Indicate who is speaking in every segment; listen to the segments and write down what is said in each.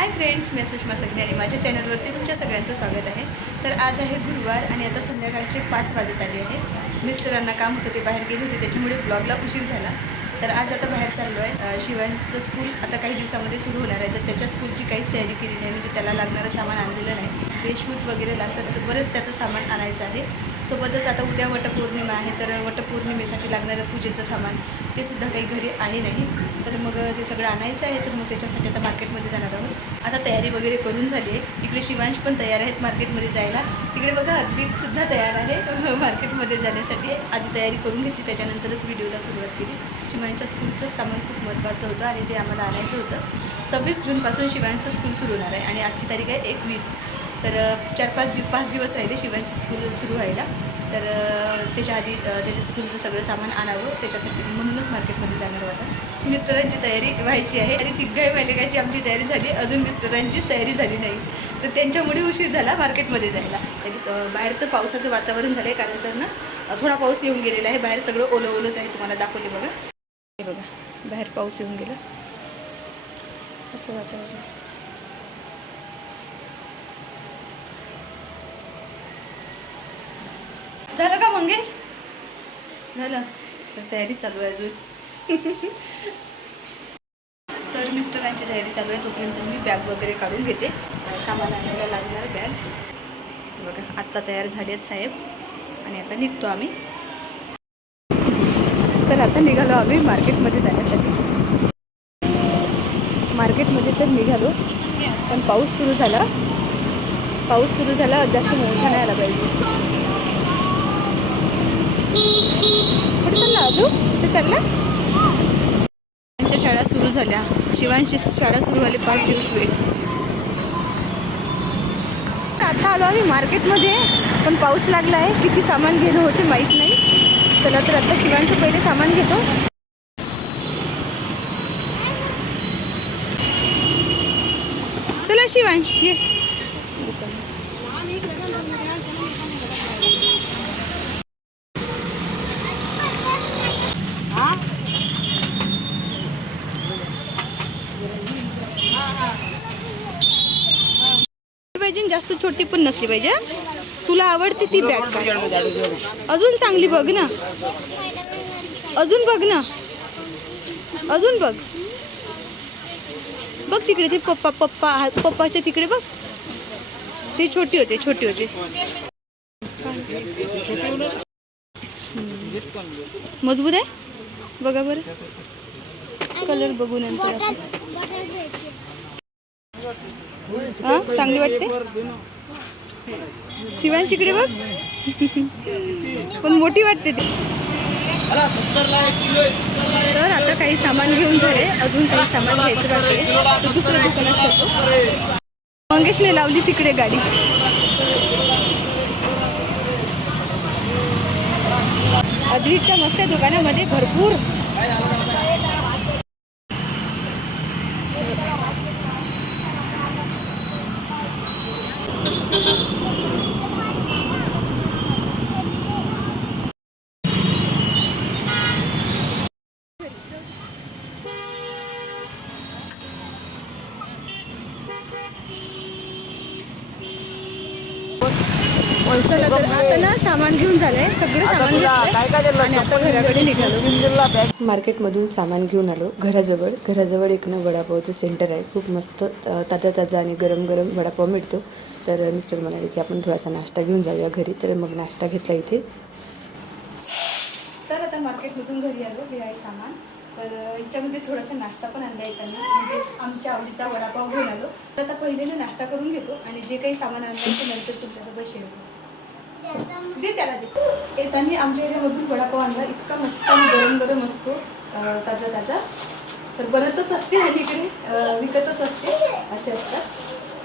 Speaker 1: Hi friends मी सुषमा सगळे आणि माझ्या चॅनलवरती तुमच्या सगळ्यांचं स्वागत आहे. तर आज आहे गुरुवार आणि आता संध्याकाळचे पाच वाजत आले आहे. मिस्टरांना काम होतं ते बाहेर गेले होते त्याच्यामुळे ब्लॉगला उशीर झाला. तर आज आता बाहेर चाललो आहे अं, शिवांचं स्कूल आता काही दिवसामध्ये सुरू होणार आहे तर त्याच्या स्कूलची काहीच तयारी केली नाही. म्हणजे त्याला लागणारं सामान आणलेलं नाही. ते शूज वगैरे लागतात त्याचं बरंच त्याचं सामान आणायचं आहे. सोबतच आता उद्या वटपौर्णिमा आहे तर वटपौर्णिमेसाठी लागणारं पूजेचं सामान ते सुद्धा काही घरी आहे नाही. तर मग ते सगळं आणायचं आहे तर मग त्याच्यासाठी आता मार्केटमध्ये जाणार आहोत. आता तयारी वगैरे करून झाली आहे. इकडे शिवांश पण तयार आहेत मार्केटमध्ये जायला. तिकडे बघा अद्विकसुद्धा तयार आहे मार्केटमध्ये जाण्यासाठी. आधी तयारी करून घेतली त्याच्यानंतरच व्हिडिओला सुरुवात केली. शिवांच्या स्कूलचंच सामान खूप महत्त्वाचं होतं आणि ते आम्हाला आणायचं होतं. सव्वीस जूनपासून शिवांचं स्कूल सुरू होणार आहे आणि आजची तारीख आहे एकवीस. तर चार पाच दिव पाच दिवस राहिले शिवांची स्कूल सुरू व्हायला. तर त्याच्या आधी त्याच्या स्कूलचं सगळं सामान आणावं त्याच्यासाठी म्हणूनच मार्केटमध्ये जाणार होता. मिस्टरांची तयारी व्हायची आहे आणि तिघाई मालिकाची आमची तयारी झाली. अजून मिस्टरांचीच तयारी झाली नाही. तर त्यांच्यामुळे उशीर झाला मार्केटमध्ये जायला. आणि, बाहेर तर पावसाचं वातावरण झालं आहे कारण तर ना थोडा पाऊस येऊन गेलेला आहे. बाहेर सगळं ओलं ओलंच आहे. तुम्हाला दाखवते बघा. हे बघा. बाहेर पाऊस येऊन गेला. असं वातावरण झालं का मंगेश? झालं. तर तयारी चालू आहे अजून. तर मिस्टरांची तयारी चालू आहे. तोपर्यंत मी बॅग वगैरे काढून घेते. सामान आणायला लागणार बॅग बघा आत्ता तयार झाले आहेत साहेब. आणि आता निघतो आम्ही. तर आता निघालो आम्ही मार्केटमध्ये जाण्यासाठी. मार्केटमध्ये तर निघालो पण पाऊस सुरू झाला. पाऊस सुरू झाला जास्त मोठा नाही आला पाहिजे. कुठे चालला अजू कुठे चालला? त्यांच्या शाळा सुरू झाल्या. शिवांची शाळा सुरू झाली पाच दिवस वेळ. आता आलो आम्ही मार्केटमध्ये पण पाऊस लागला आहे किती सामान घेणं होते माहीत नाही. चला तर आता शिवांचं पहिले सामान घेतो. चला शिवांश ये. जास्त छोटी पण नसली पाहिजे. तुला आवडते ती बॅग का अजून चांगली बघ ना. अजून बघ ना. अजून बघ. बघ तिकडे ते पप्पा पप्पा पप्पाच्या तिकडे बघ. ती छोटी होते छोटी होती. मजबूत आहे? बघा बरं. कलर बघू नंतर. हा? चांगली वाटते? शिवांशीकडे बघ. पण मोठी वाटते ती. तर आता काही सामान घेऊन झाले अजून काही सामान घ्यायचं बाकी आहे. तर दुसऱ्या दुकानात जातो. मंगेशने लावली तिकडे गाडी. अद्विकच्या मस्त दुकानामध्ये भरपूर चला तर आता ना सामान घेऊन झालंय. सगळं सामान घेतलंय. आणि आता घराकडे निघालो.
Speaker 2: मार्केटमधून सामान घेऊन आलो घराजवळ. घराजवळ एक ना वडापावचं सेंटर आहे. खूप मस्त ताजा ताजा आणि गरम गरम वडापाव मिळतो. तर मिस्टर म्हणाले की आपण थोडासा नाश्ता घेऊन जाऊया घरी. तर मग नाश्ता घेतला इथे.
Speaker 1: तर आता मार्केटमधून घरी आलो. हे आहे सामान. तर याच्यामध्ये थोडासा नाश्ता पण आणला येताना. म्हणजे आमच्या आवडीचा वडापाव घेऊन आलो. तर आता पहिले नाश्ता करून घेतो आणि जे काही सामान आणलं ते नंतर तुमच्यासोबत शेअर करतो दे त्याला दे. येताना आमच्या एरियामधून वडापाव आणला. इतका मस्त आणि गरम गरम असतो ताजा ताजा. तर बनतच असते आणि इकडे विकतच असते असे असतात.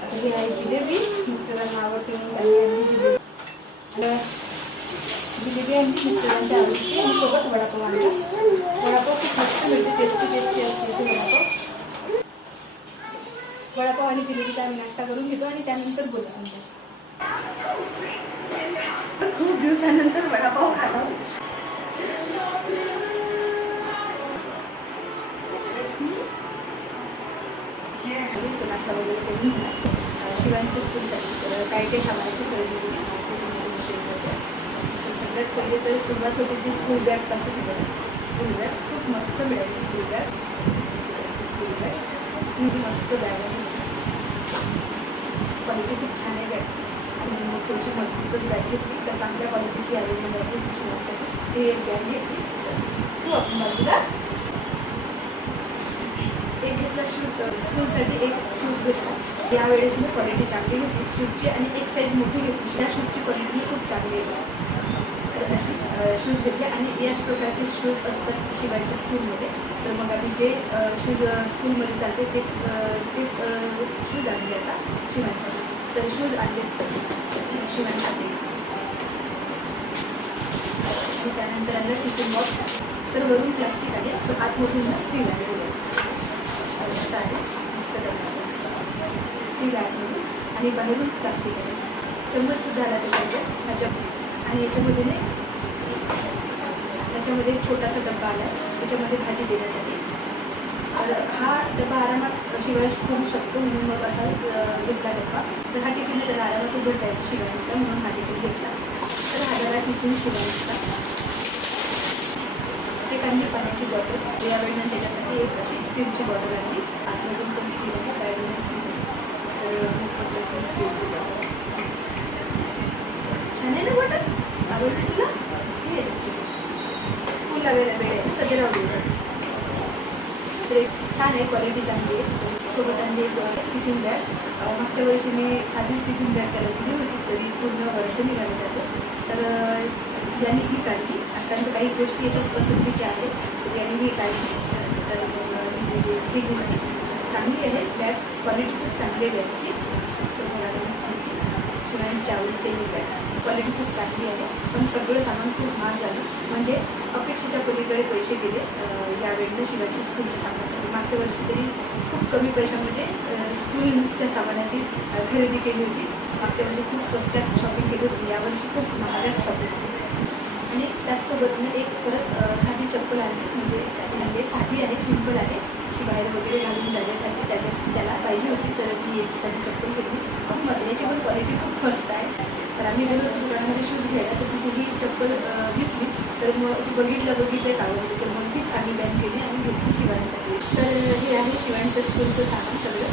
Speaker 1: आता हे आहे जिलेबी. मिस्टरांना आवडते म्हणून जिलेबी. जिलेबी आणि मिस्टरांच्या आवडते. आणि सोबत वडापाव आणला. वडापाव खूप मस्त मिळते टेस्टी टेस्टी असते इथे वडापाव. वडापाव आणि जिलेबीचा आम्ही नाश्ता करून घेतो आणि त्यानंतर बोलतो आमच्याशी दिवसानंतर वडापाव खाला. तो स्कूल वगैरे करून तर काही काही सामानाची खरेदी सगळ्यात पहिले तर सुरुवात होती ती स्कूल बॅगपासून झाली स्कूल बॅग खूप मस्त मिळाली स्कूल बॅग. शिवांची स्कूल बॅग. ही मस्त बॅग आहे. पहिले खूप छान आहे बॅगची. आणि मग थोडीशी मजबूतच बॅग घेतली. तर चांगल्या क्वालिटीची आलेली बॅग घेतली शिवण्यासाठी हे एक बॅग घेतली. तू आपण बाजूला एक घेतला शूज स्कूलसाठी एक शूज घेतला. यावेळेस मी क्वालिटी चांगली घेतली. शूजची आणि एक साईज मोठी घेतली. त्या शूजची क्वालिटी खूप चांगली आहे. तर अशी शूज घेतले आणि याच प्रकारचे शूज असतात शिवायच्या स्कूलमध्ये तर मग आम्ही जे शूज स्कूलमध्ये चालते तेच तेच शूज आणले आता शिवायसाठी तर शूज आणले शिवायसाठी त्यानंतर आणलं किचन बॉक्स तर वरून प्लास्टिक आहे पण आतमधून ना स्टील आहे. असं आहे. स्टील आहे. आणि बाहेरून प्लास्टिक आहे. चम्मचसुद्धा आला त्याच्यामध्ये ह्याच्या आणि याच्यामध्ये नाही. त्याच्यामध्ये एक छोटासा डब्बा आला. त्याच्यामध्ये भाजी देण्यासाठी. हा डब्बा आरामात शिवाय करू शकतो म्हणून मग असा घेतला डब्बा. तर हा टिफिन त्याला आरामात उघडता येतो शिवायचा म्हणून हा टिफिन घेतला. तर हा झाला टिफिन शिवायचा ते कांदे पाण्याची बॉटल यावेळी त्याच्यासाठी एक अशी स्टीलची बॉटल आणली. आतमधून पण स्टील आहे बाहेरून स्टील आहे. तर स्टीलची बॉटल छान आहे ना बॉटल आवडली तुला? हे स्कूल लागायला वेळ आहे सध्या राहू दे. तर एक छान आहे क्वालिटी चांगली आहे. सोबत आणली एक टिफिन बॅग मागच्या वर्षी मी साधीच टिफिन बॅग त्याला दिली होती तरी पूर्ण वर्ष निघालं त्याचं. तर याने ही काढली. कारण काही गोष्टी याच्यात पसंतीच्या आहेत तर याने ही काढली. तर हे घेऊन चांगली आहे बॅग क्वालिटी खूप चांगली आहे बॅगची तर मला त्यांनी सांगितली शिवायच्या आवडीची ही बॅग क्वालिटी खूप चांगली आहे. पण सगळं सामान खूप महाग झालं. म्हणजे अपेक्षेच्या पलीकडे पैसे गेले. यावेळेनं शिवाजी स्कूलच्या सामानासाठी. मागच्या वर्षी तरी खूप कमी पैशामध्ये स्कूलच्या सामानाची खरेदी केली होती. मागच्या वर्षी खूप स्वस्तात शॉपिंग केली होती. यावर्षी खूप महागात शॉपिंग केली आणि त्याचसोबत मी एक परत साधी चप्पल आणली. म्हणजे असं म्हणजे साधी आहे सिंपल आहे. अशी बाहेर वगैरे घालून जाण्यासाठी त्याच्या त्याला पाहिजे होती तर ती एक साधी चप्पल घेतली. खूप मजल्याची पण क्वालिटी खूप मस्त आहे. तर मी गेलो दुकानामध्ये शूज घ्यायला तर तिथे ही चप्पल दिसली तर मग अशी बघितलं बघितलंच आवडली तर मग तीच आम्ही बॅन केली आणि घेतली शिवायसाठी तर हे आहे शिवांचं स्कूलचं सामान सगळं.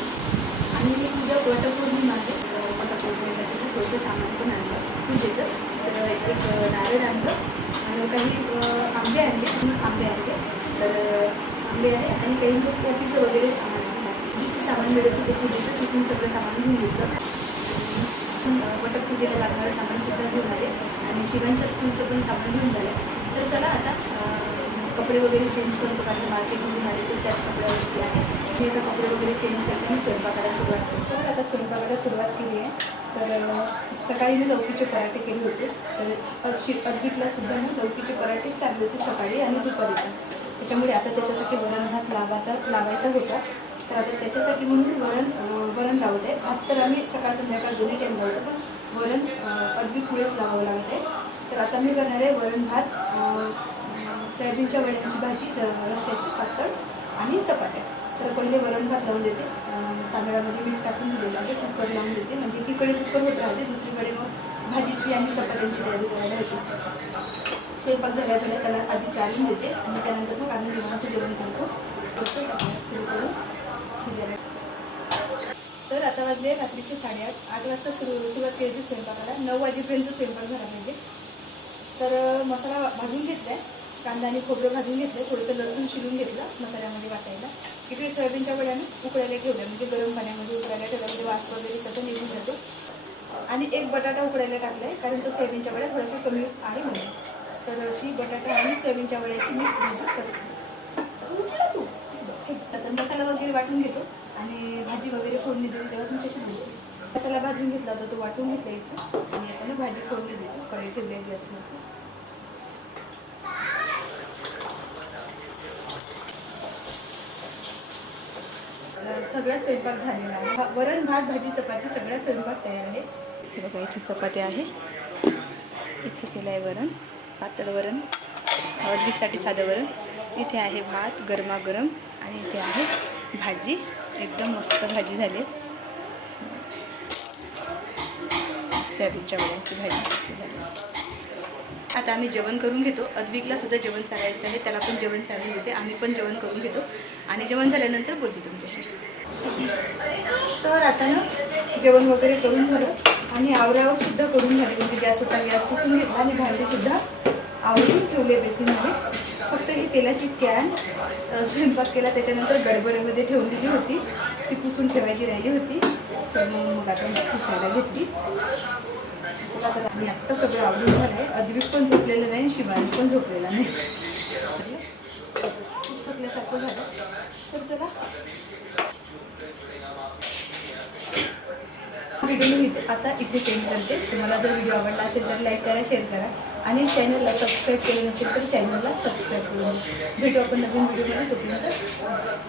Speaker 1: आणि मी तुझं वटपौर्णिमा माझे अं, वटपौर्णिमेसाठी थोडंसं सामान पण आणलं. पूजेचं. तर एक नारळ आणलं. आणि काही आंबे आणले. आंबे आणले. तर आंबे आहे आणि काही मग पोटीचं वगैरे सामान आहे. जिथे सामान मिळत होतं पूजेचं तिथून सगळं सामान घेऊन घेतलं वटपूजेला लागणारं सामान सुद्धा घेऊन आले. आणि शिवांच्या स्कूलचं पण सामान घेऊन झालं. तर चला आता कपडे वगैरे चेंज करतो कारण मार्केटमधून आले तर त्याच कपड्यावरती आहे. मी आता कपडे वगैरे चेंज करते. मी स्वयंपाकाला सुरुवात करते. तर आता स्वयंपाकाला सुरुवात केली आहे. तर सकाळी मी लौकीचे पराठे केले होते. तर अदशी अद्विकला सुद्धा ना लौकीचे पराठे चालले होते सकाळी आणि दुपारी पण. त्याच्यामुळे आता त्याच्यासाठी वरण भात लावायचा लावायचा होता. तर आता त्याच्यासाठी म्हणून वरण वरण लावत आहे भात तर आम्ही सकाळ संध्याकाळ दोन्ही टाईम लावतो पण वरण अद्विकमुळेच लावावं लागत आहे तर आता मी करणार आहे वरण भात सोयाबीनच्या वड्यांची भाजी रस्त्याची रस्स्याची पातळ आणि चपात्या. तर पहिले वरण भात लावून देते. तांदळामध्ये मीठ टाकून दिलेलं आहे कुकर लावून देते. म्हणजे एकीकडे कुकर होत राहते दुसरीकडे मग भाजीची आणि चपात्यांची तयारी करायला होती. स्वयंपाक झाल्या झाल्या त्याला आधी चालून देते आणि त्यानंतर मग आम्ही जेवणाचं जेवण करतो. सुरू करून. शिजायला तर आता वाजले रात्रीचे साडेआठ. आठ वाजता सुरू सुरुवात केली स्वयंपाकाला. नऊ वाजेपर्यंत स्वयंपाक झाला पाहिजे तर मसाला भाजून घेतला आहे कांदा आणि खोबरं भाजून घेतलं थोडंसं लसूण शिरून घेतलं मसाल्यामध्ये वाटायला. इकडे सोयाबीनच्या वड्याने उकळायला ठेवलं म्हणजे गरम पाण्यामध्ये उकळायला ठेवलं म्हणजे वास वगैरे त्याचा निघून जातो. आणि एक बटाटा उकडायला टाकला आहे कारण तो सोयाबीनच्या वड्या थोड्याशा कमी आहे म्हणून. तर अशी बटाटा आणि सोयाबीनच्या वड्याची मिक्स भाजी करते. मसाला वगैरे वाटून घेतो आणि भाजी वगैरे फोडणी दिली तेव्हा तुमच्याशी बोलतो मसाला भाजून घेतला होता तो वाटून घेतला इथं. आणि आपण भाजी फोडणी देतो. कढई ठेवली आहे गॅसवरती सगळा स्वयंपाक झालेला आहे. भा- वरण भात भाजी चपाती सगळा स्वयंपाक तयार आहे. हे बघा इथे चपाती आहे. इथे केलं आहे वरण. पातळ वरण. अद्विकसाठी साधं वरण. इथे आहे भात गरमागरम आणि इथे आहे भाजी. एकदम मस्त भाजी झाली. सोयाबीनच्या वड्यांची भाजी झाली. आता आम्ही जेवण करून घेतो. अद्विकला सुद्धा जेवण चालायचं आहे. त्याला पण जेवण चालून देते. आम्ही पण जेवण करून घेतो. आणि जेवण झाल्यानंतर बोलते तुमच्याशी. तर आता ना जेवण वगैरे करून झालं. आणि आवरावर सुद्धा करून झाले. म्हणजे गॅस होता गॅस पुसून घेतला आणि भांडीसुद्धा आवरून ठेवले बेसिनमध्ये. फक्त ही तेलाची कॅन स्वयंपाक केला त्याच्यानंतर गडबडीमध्ये ठेवून दिली होती. ती पुसून ठेवायची राहिली होती. तर मग मग आता मी पुसायला घेतली. चला तर मी आत्ता सगळं आवडून झालं आहे अद्विक पण झोपलेलं नाही शिवानी पण झोपलेला नाही. चला, झालं. तर चला. व्हिडिओ मी इथे- आता इथे सेंड करते. तुम्हाला जर व्हिडिओ आवडला असेल तर लाईक करा शेअर करा. आणि चॅनलला सबस्क्राईब केलं नसेल तर चॅनलला सबस्क्राईब करून भेटू आपण नवीन व्हिडिओमध्ये तोपर्यंत.